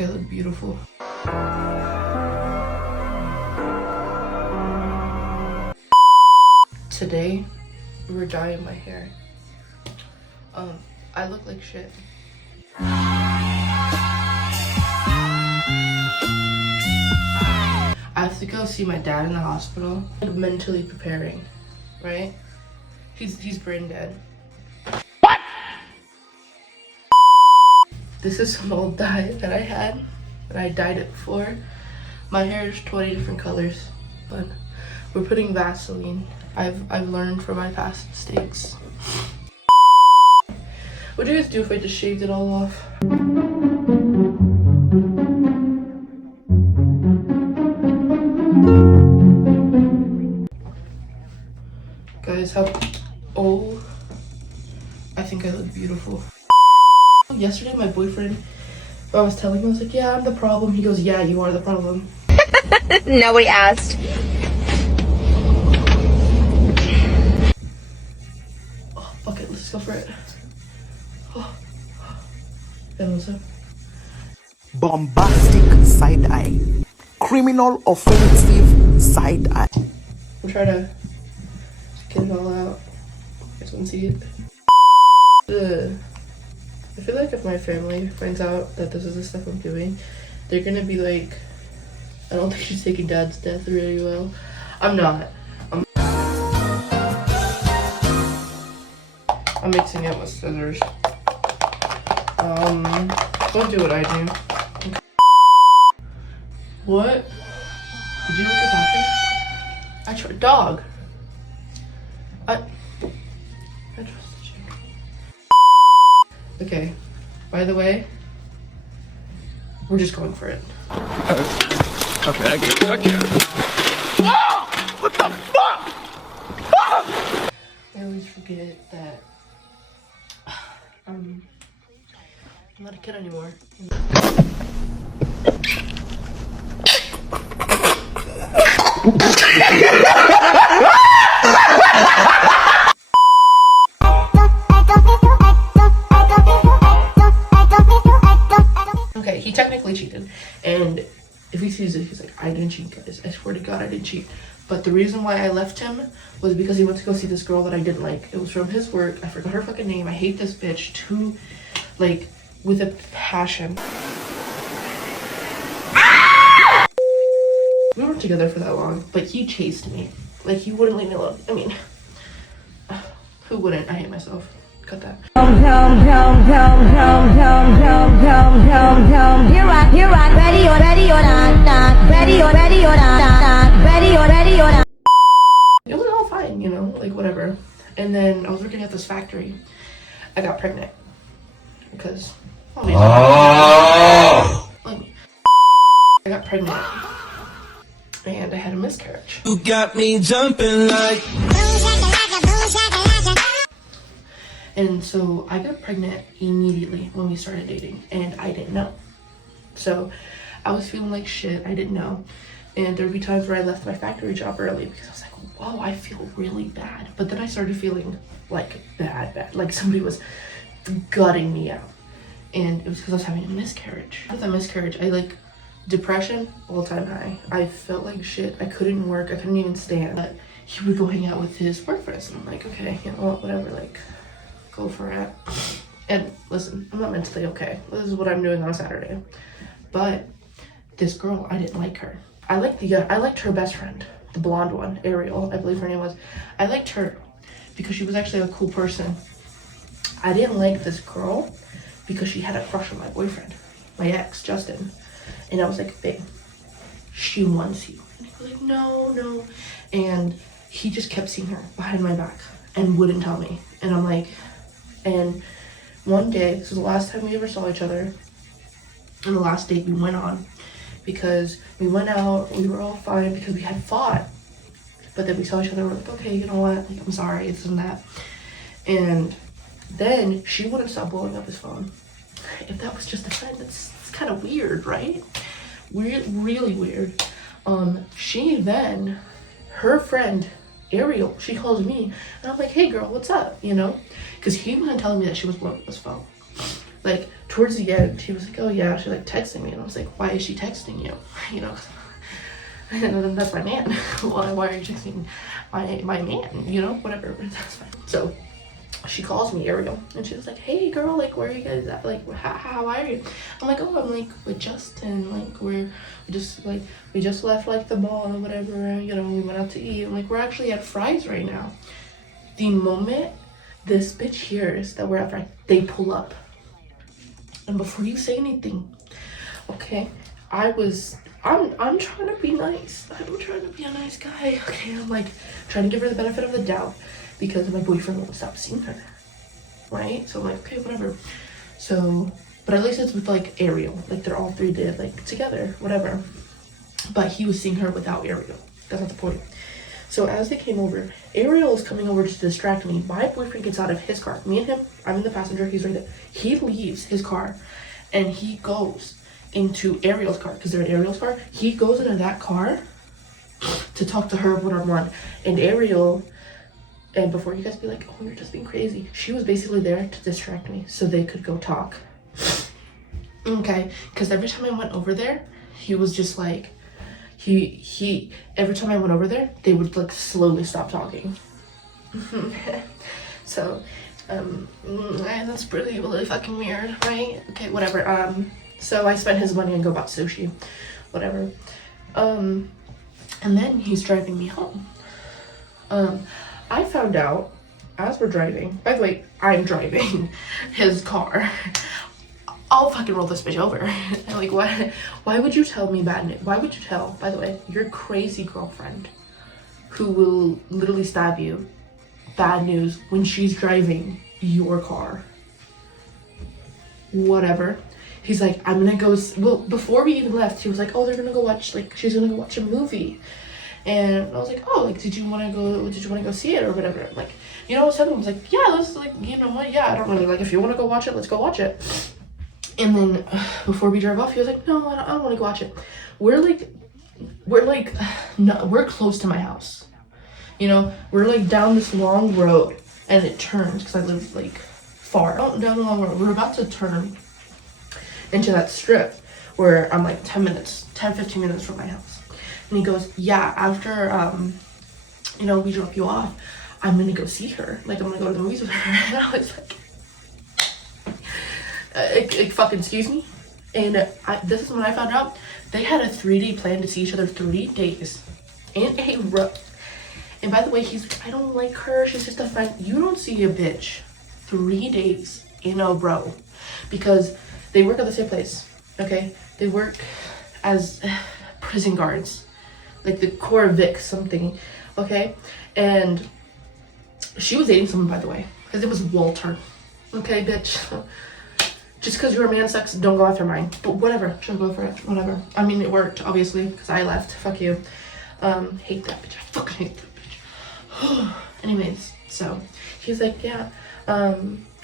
think I look beautiful. Today, we're dyeing my hair. I look like shit. I have to go see my dad in the hospital. I'm mentally preparing, right? He's brain dead. What? This is some old dye that I had, and I dyed it before. My hair is 20 different colors, but we're putting Vaseline. I've learned from my past mistakes. What do you guys do if I just shaved it all off? Guys, I think I look beautiful. Yesterday, my boyfriend, I was telling him, I was like, yeah, I'm the problem. He goes, yeah, you are the problem. No, we asked. Oh, fuck it, let's go for it. Oh. And what's up? Bombastic side eye. Criminal offensive side eye. We'll try to get it all out. You guys want to see it? I feel like if my family finds out that this is the stuff I'm doing, they're gonna be like, I don't think she's taking dad's death really well. I'm not. I'm mixing it with scissors. Don't do what I do. Okay. What? Did you know what happened? I tried dog. I trusted you. Okay. By the way, we're just going for it. Okay, I get it. Oh! What the fuck? Oh! I always forget that I'm not a kid anymore. Okay, he technically cheated, and if he sees it, he's like, I didn't cheat, guys. I swear to God, I didn't cheat. But the reason why I left him was because he went to go see this girl that I didn't like. It was from his work. I forgot her fucking name. I hate this bitch too, like, with a passion. We weren't together for that long, but he chased me. Like, he wouldn't leave me alone. I mean, who wouldn't? I hate myself. Cut that. Here I, ready or not, ready or not. It was all fine, you know, like whatever. And then I was working at this factory. I got pregnant because I got pregnant and I had a miscarriage. You got me jumping like. And so I got pregnant immediately when we started dating, and I didn't know. So I was feeling like shit. I didn't know. And there would be times where I left my factory job early because I was like, whoa, I feel really bad. But then I started feeling like bad. Like somebody was gutting me out. And it was because I was having a miscarriage. With a miscarriage, depression, all-time high. I felt like shit. I couldn't work. I couldn't even stand. But he would go hang out with his work friends. And I'm like, okay, you know what, whatever, like, go for it. And listen, I'm not mentally okay. This is what I'm doing on a Saturday. But this girl, I didn't like her. I liked her best friend, the blonde one, Ariel, I believe her name was. I liked her because she was actually a cool person. I didn't like this girl because she had a crush on my boyfriend, my ex, Justin. And I was like, babe, she wants you. And he was like, no. And he just kept seeing her behind my back and wouldn't tell me. And I'm like, and one day, this was the last time we ever saw each other, and the last date we went on, because we went out, we were all fine because we had fought, but then we saw each other, we're like, okay, you know what, like, I'm sorry, this and that. And then she wouldn't stop blowing up his phone. If that was just a friend, it's kind of weird, right? Really weird. She then, her friend Ariel, she calls me, and I'm like, hey girl, what's up, you know? Because he wasn't telling me that she was blowing up his phone. like towards the end, he was like, oh yeah, she's like texting me, and I was like, why is she texting you? You know, 'cause that's my man. Why are you texting my man? You know, whatever. That's fine. So she calls me, Ariel, and she was like, hey girl, like where are you guys at? Like how are you? I'm like, oh, I'm like with Justin, like we just left like the mall or whatever, you know, we went out to eat. I'm like, we're actually at Fry's right now. The moment this bitch hears that we're at Fry's, they pull up. And before you say anything, okay, I'm trying to be nice. I'm trying to be a nice guy. Okay, I'm like trying to give her the benefit of the doubt because my boyfriend won't stop seeing her. Right? So I'm like, okay, whatever. So, but at least it's with like Ariel. Like they're all three did like together, whatever. But he was seeing her without Ariel. That's not the point. So as they came over, Ariel is coming over to distract me. My boyfriend gets out of his car. Me and him, I'm in the passenger, he's right there. He leaves his car and he goes into Ariel's car because they're in Ariel's car. He goes into that car to talk to her one-on-one. And Ariel, and before you guys be like, oh, you're just being crazy, she was basically there to distract me so they could go talk. Okay, because every time I went over there, he was just like, he every time I went over there, they would like slowly stop talking. So that's really fucking weird, right? Okay, whatever. So I spent his money and go bought sushi, whatever. And then he's driving me home. I found out as we're driving, by the way, I'm driving his car. I'll fucking roll this bitch over. Like, why would you tell me bad news? Why would you tell, by the way, your crazy girlfriend who will literally stab you bad news when she's driving your car? Whatever. He's like, I'm gonna go, well, before we even left, he was like, oh, they're gonna go watch, like, she's gonna go watch a movie. And I was like, oh, like, did you want to go see it or whatever? I'm like, you know, I was like, yeah, let's, like, you know what, yeah, I don't really, like, if you want to go watch it, let's go watch it. And then before we drove off, he was like, no, I don't want to go watch it. We're close to my house. You know, we're like down this long road and it turns because I live like far down the long road. We're about to turn into that strip where I'm like 10, 15 minutes from my house. And he goes, yeah, after, you know, we drop you off, I'm going to go see her. Like, I'm going to go to the movies with her. And I was like, fucking excuse me. And this is when I found out they had a 3-day plan to see each other 3 days in a row. And by the way, I don't like her, she's just a friend. You don't see a bitch 3 days in a row because they work at the same place. Okay, they work as prison guards, like the Corps Vic something. Okay, and she was dating someone, by the way, because it was Walter. Okay, bitch. Just because your man sucks, don't go after mine. But whatever, she'll go for it, whatever. I mean, it worked, obviously, because I left. Fuck you. Hate that bitch. I fucking hate that bitch. Anyways, so he's like, yeah,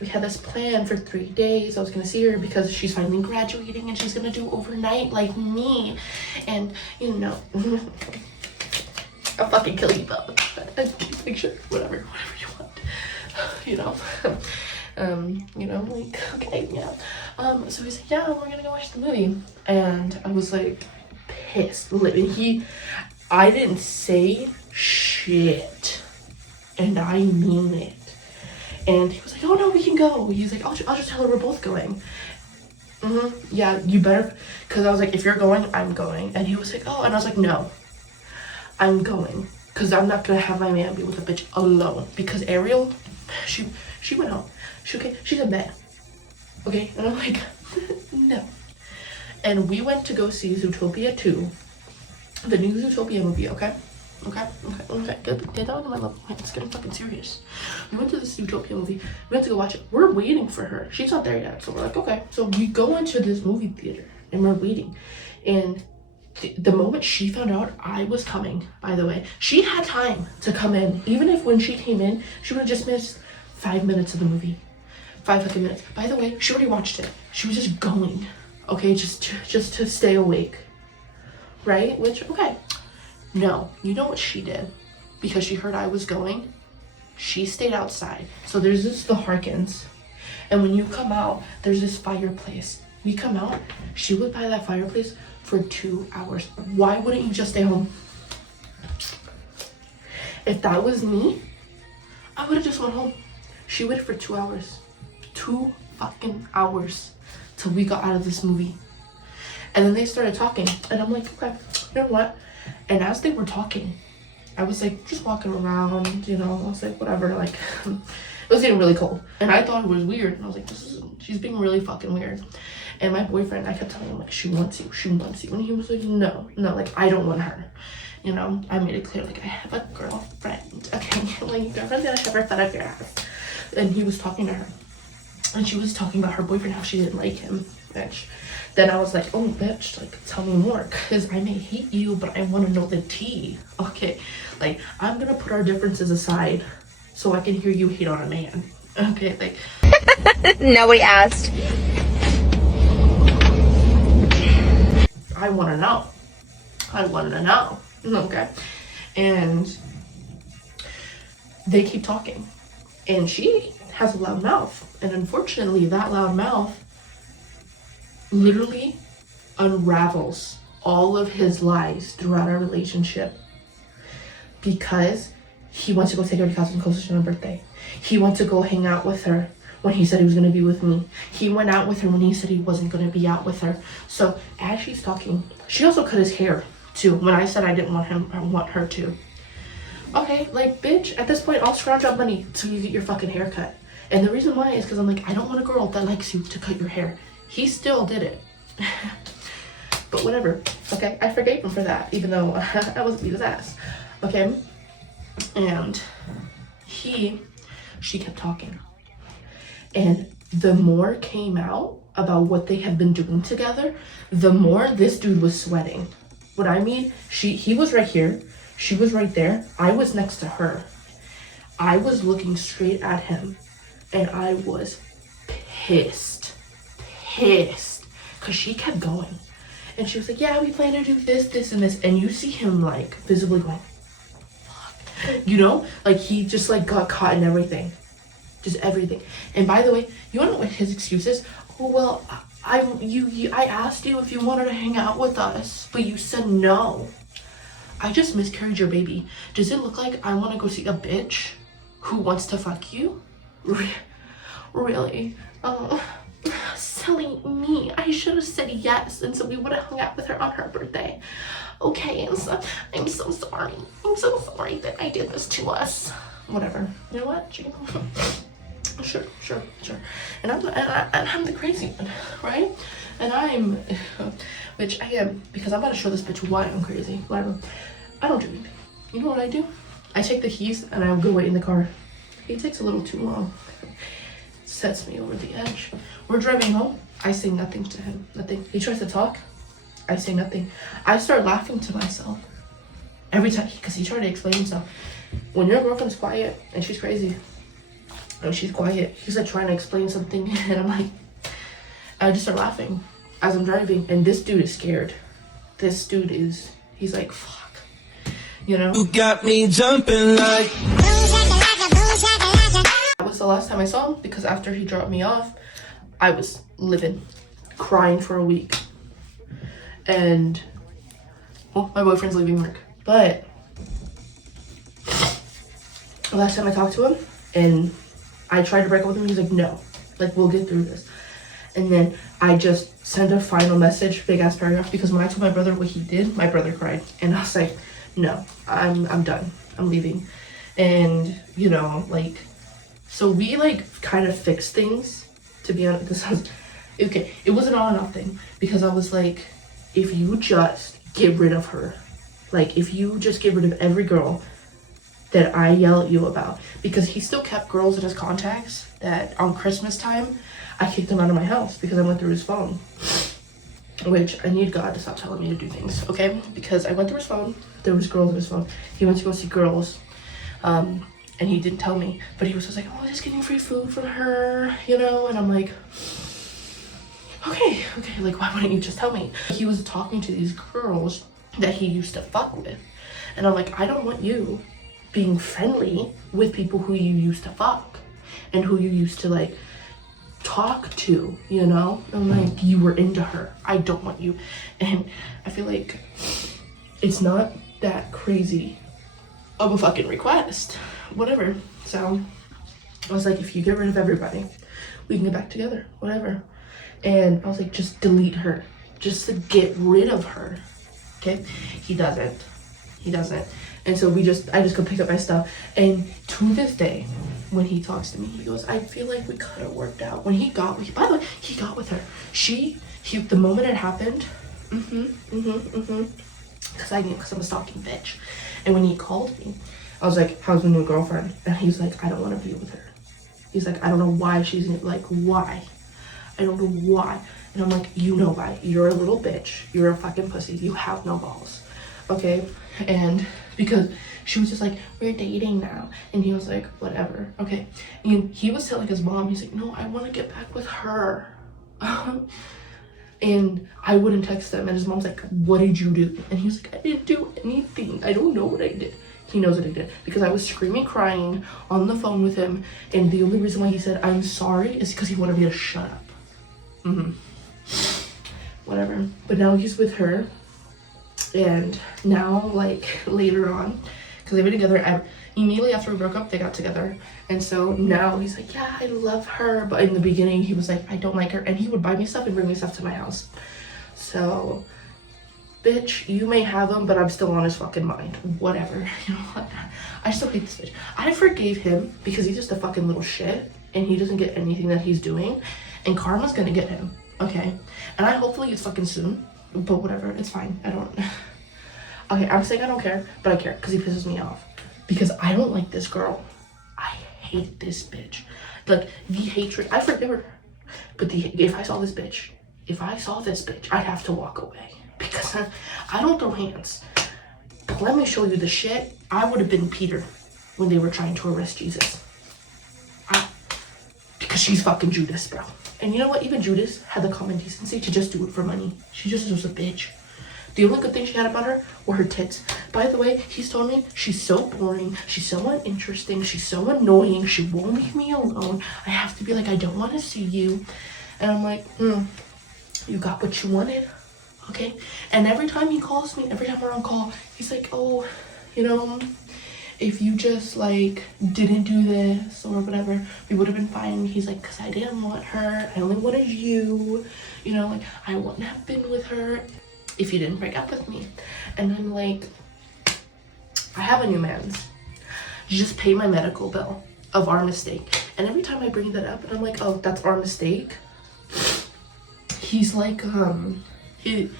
we had this plan for 3 days. I was gonna see her because she's finally graduating and she's gonna do overnight like me. And, you know, I'll fucking kill you both. Like, sure, whatever you want. You know, like, okay, yeah. So he's like, yeah, we're gonna go watch the movie. And I was like, pissed. I didn't say shit. And I mean it. And he was like, oh no, we can go. He's like, I'll just tell her we're both going. Yeah, you better, because I was like, if you're going, I'm going. And he was like, oh, and I was like, no, I'm going. Because I'm not gonna have my man be with a bitch alone. Because Ariel, she went home. She's a man. Okay? And I'm like, no. And we went to go see Zootopia 2. The new Zootopia movie, okay? Okay. Get down to my level. It's getting fucking serious. We went to this Zootopia movie. We had to go watch it. We're waiting for her. She's not there yet. So we're like, okay. So we go into this movie theater and we're waiting. And the moment she found out I was coming, by the way, she had time to come in. Even if when she came in, she would have just missed 5 minutes of the movie. 5 fucking minutes. By the way, she already watched it. She was just going, okay, just to stay awake, right? Which, okay. No, you know what she did? Because she heard I was going, she stayed outside. So there's the Harkins, And when you come out, there's this fireplace. We come out, she was by that fireplace for 2 hours. Why wouldn't you just stay home? If that was me, I would have just went home. She waited for 2 hours. 2 fucking hours till we got out of this movie. And then they started talking, and I'm like, okay, you know what? And as they were talking, I was like just walking around, you know, I was like, whatever, like it was getting really cold. And I thought it was weird. And I was like, she's being really fucking weird. And my boyfriend, I kept telling him like, she wants you. And he was like, no, like I don't want her. You know, I made it clear, like I have a girlfriend, okay? Like your girlfriend's gonna shove her foot up your ass. And he was talking to her. And she was talking about her boyfriend, how she didn't like him, bitch. Then I was like, oh, bitch, like, tell me more. Because I may hate you, but I want to know the tea. Okay, like, I'm going to put our differences aside so I can hear you hate on a man. Okay, like. Nobody asked. I want to know. Okay. And they keep talking. And she has a loud mouth. And unfortunately, that loud mouth literally unravels all of his lies throughout our relationship, because he wants to go take her to Cousin Coast on her birthday. He wants to go hang out with her when he said he was going to be with me. He went out with her when he said he wasn't going to be out with her. So as she's talking, she also cut his hair too when I said I didn't want him, I want her to. Okay, like, bitch, at this point I'll scrounge up money till you get your fucking hair cut. And the reason why is because I'm like, I don't want a girl that likes you to cut your hair. He still did it. But whatever. Okay, I forgave him for that, even though I was beat his ass. Okay, and she kept talking. And the more came out about what they had been doing together, the more this dude was sweating. What I mean, he was right here. She was right there. I was next to her. I was looking straight at him. And I was pissed. Because she kept going. And she was like, yeah, we plan to do this, and this. And you see him, like, visibly going, fuck. You know? Like, he just, like, got caught in everything. Just everything. And by the way, you want to know what his excuse is? Oh, well, I asked you if you wanted to hang out with us, but you said no. I just miscarried your baby. Does it look like I want to go see a bitch who wants to fuck you? Really? Oh, silly me. I should have said yes, and so we would have hung out with her on her birthday. Okay, I'm so sorry. I'm so sorry that I did this to us. Whatever. You know what? Sure. And I'm the crazy one, right? And which I am, because I'm about to show this bitch why I'm crazy. Whatever. I don't do anything. You know what I do? I take the keys and I go wait in the car. He takes a little too long. Sets me over the edge. We're driving home. I say nothing to him. Nothing. He tries to talk. I say nothing. I start laughing to myself every time, because he tried to explain himself. When your girlfriend's quiet and she's crazy, and she's quiet, he's like trying to explain something, and I'm like, I just start laughing as I'm driving, and this dude is scared. He's like, fuck. You know? You got me jumping like. That was the last time I saw him, because after he dropped me off, I was living, crying for a week. And, well, my boyfriend's leaving work. But the last time I talked to him, and I tried to break up with him, he's like, no, like, we'll get through this. And then I just sent a final message, big ass paragraph, because when I told my brother what he did, my brother cried. And I was like, no, I'm done. I'm leaving. And, you know, like, so we, like, kind of fixed things, to be honest. This was, okay, it was an on and off thing, because I was like, if you just get rid of her, like, if you just get rid of every girl that I yell at you about, because he still kept girls in his contacts that on Christmas time, I kicked him out of my house because I went through his phone, which I need God to stop telling me to do things, okay? Because I went through his phone, there was girls in his phone. He went to go see girls, and he didn't tell me, but he was just like, oh, just getting free food from her, you know? And I'm like, okay, like, why wouldn't you just tell me? He was talking to these girls that he used to fuck with, and I'm like, I don't want you being friendly with people who you used to fuck and who you used to, like, talk to, you know? I'm like, you were into her. I don't want you. And I feel like it's not that crazy of a fucking request. Whatever. So I was like, if you get rid of everybody, we can get back together. Whatever. And I was like, just delete her. Just to get rid of her. Okay? He doesn't. And so I just go pick up my stuff. And to this day, when he talks to me, he goes, I feel like we could have worked out. When by the way, he got with her. The moment it happened, because I'm a stalking bitch. And when he called me, I was like, how's the new girlfriend? And he's like, I don't want to be with her. He's like, I don't know why why? I don't know why. And I'm like, you know why. You're a little bitch. You're a fucking pussy. You have no balls. Okay? And because she was just like, we're dating now. And he was like, whatever. Okay? And he was telling his mom, he's like, no, I want to get back with her. And I wouldn't text him. And his mom's like, what did you do? And he was like, I didn't do anything. I don't know what I did. He knows what I did. Because I was screaming, crying on the phone with him. And the only reason why he said, I'm sorry, is because he wanted me to shut up. Whatever. But now he's with her. And now, like, later on, because they've been together, immediately after we broke up, they got together. And so now he's like, yeah, I love her. But in the beginning, he was like, I don't like her. And he would buy me stuff and bring me stuff to my house. So, bitch, you may have him, but I'm still on his fucking mind. Whatever. You know what? I still hate this bitch. I forgave him because he's just a fucking little shit. And he doesn't get anything that he's doing. And karma's gonna get him. Okay? And hopefully it's fucking soon. But whatever. It's fine. I don't... Okay, I'm saying I don't care, but I care because he pisses me off. Because I don't like this girl. I hate this bitch. Like, the hatred, I forgive her. But if I saw this bitch, I'd have to walk away. Because I don't throw hands. But let me show you the shit. I would have been Peter when they were trying to arrest Jesus. Because she's fucking Judas, bro. And you know what? Even Judas had the common decency to just do it for money. She just was a bitch. The only good thing she had about her were her tits. By the way, he's told me she's so boring, she's so uninteresting, she's so annoying, she won't leave me alone. I have to be like, I don't want to see you. And I'm like, you got what you wanted, okay? And every time he calls me, every time we're on call, he's like, oh, you know, if you just like didn't do this or whatever, we would have been fine. He's like, because I didn't want her, I only wanted you. You know, like, I wouldn't have been with her if you didn't break up with me. And I'm like, I have a new man's. You just pay my medical bill of our mistake. And every time I bring that up and I'm like, oh, that's our mistake, he's like, he's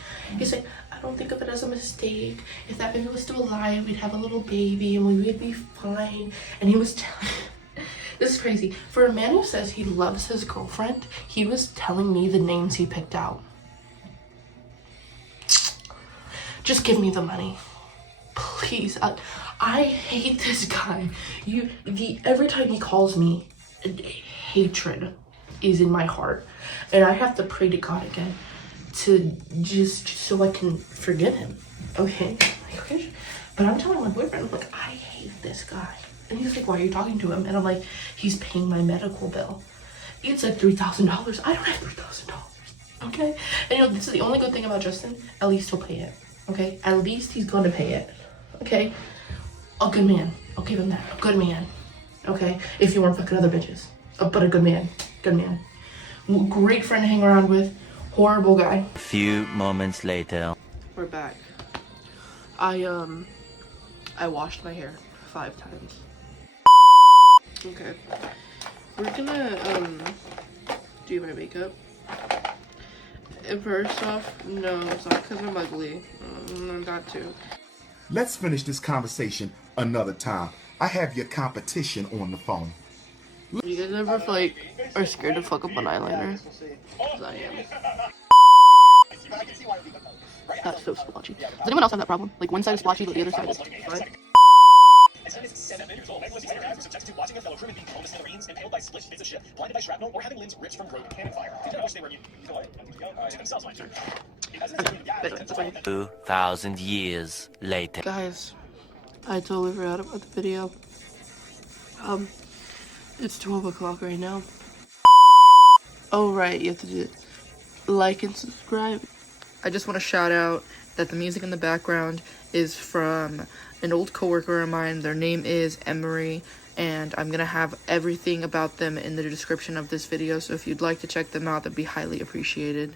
like, I don't think of it as a mistake. If that baby was still alive, we'd have a little baby and we would be fine. And he was telling, this is crazy. For a man who says he loves his girlfriend, he was telling me the names he picked out. Just give me the money, please. I hate this guy. Every time he calls me, hatred is in my heart, and I have to pray to God again to just so I can forgive him. Okay, okay. But I'm telling my boyfriend, I'm like, I hate this guy, and he's like, why are you talking to him? And I'm like, he's paying my medical bill. It's like $3,000. I don't have $3,000. Okay, and you know this is the only good thing about Justin. At least he'll pay it. Okay, at least he's gonna pay it. Okay, a good man. I'll give him that. A good man. Okay, if you weren't fucking other bitches, but a good man. Good man. Great friend to hang around with. Horrible guy. A few moments later. We're back. I washed my hair 5 times. Okay, we're gonna do my makeup. And first off, no, it's not because I'm ugly. I got to. Let's finish this conversation another time. I have your competition on the phone. You guys ever like are scared to fuck up an eyeliner? Because I am. That's so splotchy. Does anyone else have that problem? Like one side is splotchy, but the other side is fine. As soon as 7 years old, Nicholas Spider were subjected to watching a fellow crewman being blown to smithereens, impaled by split bits of ship, blinded by shrapnel, or having limbs ripped from growing cannon fire. They didn't wish they were immune. Go ahead. To themselves, mind you. 2,000 years later. Guys, I totally forgot about the video. It's 12 o'clock right now. Oh, right, you have to do it. Like and subscribe. I just want to shout out that the music in the background is from an old coworker of mine. Their name is Emery, and I'm gonna have everything about them in the description of this video, so if you'd like to check them out, that'd be highly appreciated.